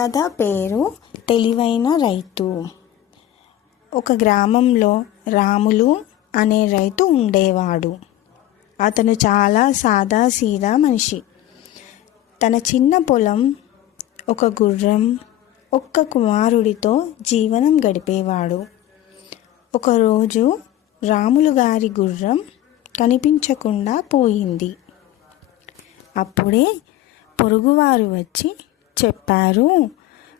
కథ పేరు తెలివైన రైతు. ఒక గ్రామంలో రాములు అనే రైతు ఉండేవాడు. అతను చాలా సాదాసీదా మనిషి. తన చిన్న పొలం ఒక గుర్రం ఒక్క కుమారుడితో జీవనం గడిపేవాడు. ఒకరోజు రాములు గారి గుర్రం కనిపించకుండా పోయింది. అప్పుడే పొరుగువారు వచ్చి చెప్పారు.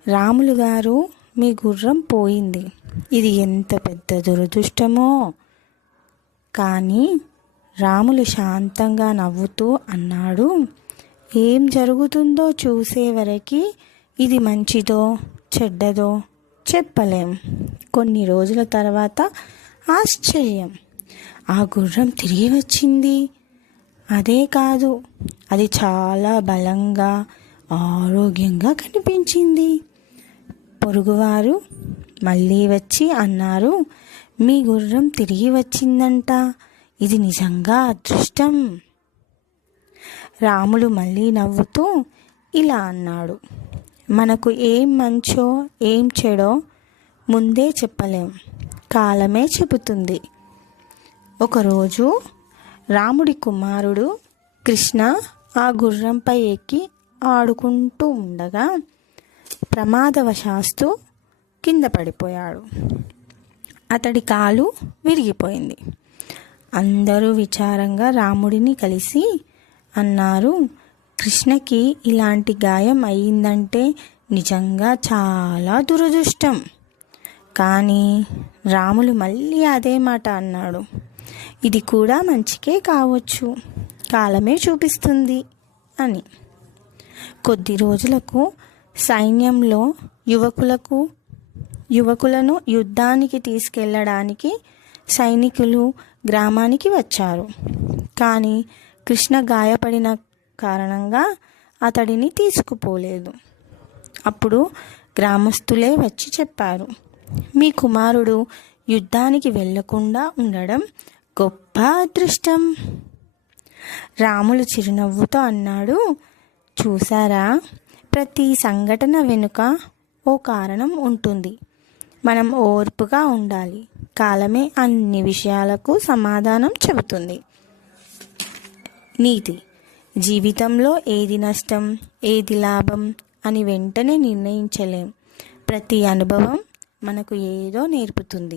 రాములు గారు మీ గుర్రం పోయింది. ఇది ఎంత పెద్ద దురదృష్టమో. కానీ రాములు శాంతంగా నవ్వుతూ అన్నాడు ఏం జరుగుతుందో చూసే వరకు ఇది మంచిదో చెడ్డదో చెప్పలేం. కొన్ని రోజుల తర్వాత ఆశ్చర్యం. ఆ గుర్రం తిరిగి వచ్చింది. అదే కాదు అది చాలా బలంగా ఆరోగ్యంగా కనిపించింది. పొరుగువారు మళ్ళీ వచ్చి అన్నారు మీ గుర్రం తిరిగి వచ్చిందంట. ఇది నిజంగా అదృష్టం. రాముడు మళ్ళీ నవ్వుతూ ఇలా అన్నాడు మనకు ఏం మంచో ఏం చెడో ముందే చెప్పలేం. కాలమే చెబుతుంది. ఒకరోజు రాముడి కుమారుడు కృష్ణ ఆ గుర్రంపై ఎక్కి ఆడుకుంటూ ఉండగా ప్రమాదవశాస్తు కింద పడిపోయాడు. అతడి కాలు విరిగిపోయింది. అందరూ విచారంగా రాముడిని కలిసి అన్నారు కృష్ణకి ఇలాంటి గాయం అయిందంటే నిజంగా చాలా దురదృష్టం. కానీ రాములు మళ్ళీ అదే మాట అన్నాడు. ఇది కూడా మంచికే కావచ్చు. కాలమే చూపిస్తుంది అని. కొద్ది రోజులకు సైన్యంలో యువకులకు యువకులను యుద్ధానికి తీసుకెళ్ళడానికి సైనికులు గ్రామానికి వచ్చారు. కానీ కృష్ణ గాయపడిన కారణంగా అతడిని తీసుకుపోలేదు. అప్పుడు గ్రామస్తులే వచ్చి చెప్పారు మీ కుమారుడు యుద్ధానికి వెళ్ళకుండా ఉండడం గొప్ప అదృష్టం. రాములు చిరునవ్వుతో అన్నాడు చూసారా ప్రతి సంఘటన వెనుక ఓ కారణం ఉంటుంది. మనం ఓర్పుగా ఉండాలి. కాలమే అన్ని విషయాలకు సమాధానం చెబుతుంది. నీతి. జీవితంలో ఏది నష్టం ఏది లాభం అని వెంటనే నిర్ణయించలేం. ప్రతి అనుభవం మనకు ఏదో నేర్పుతుంది.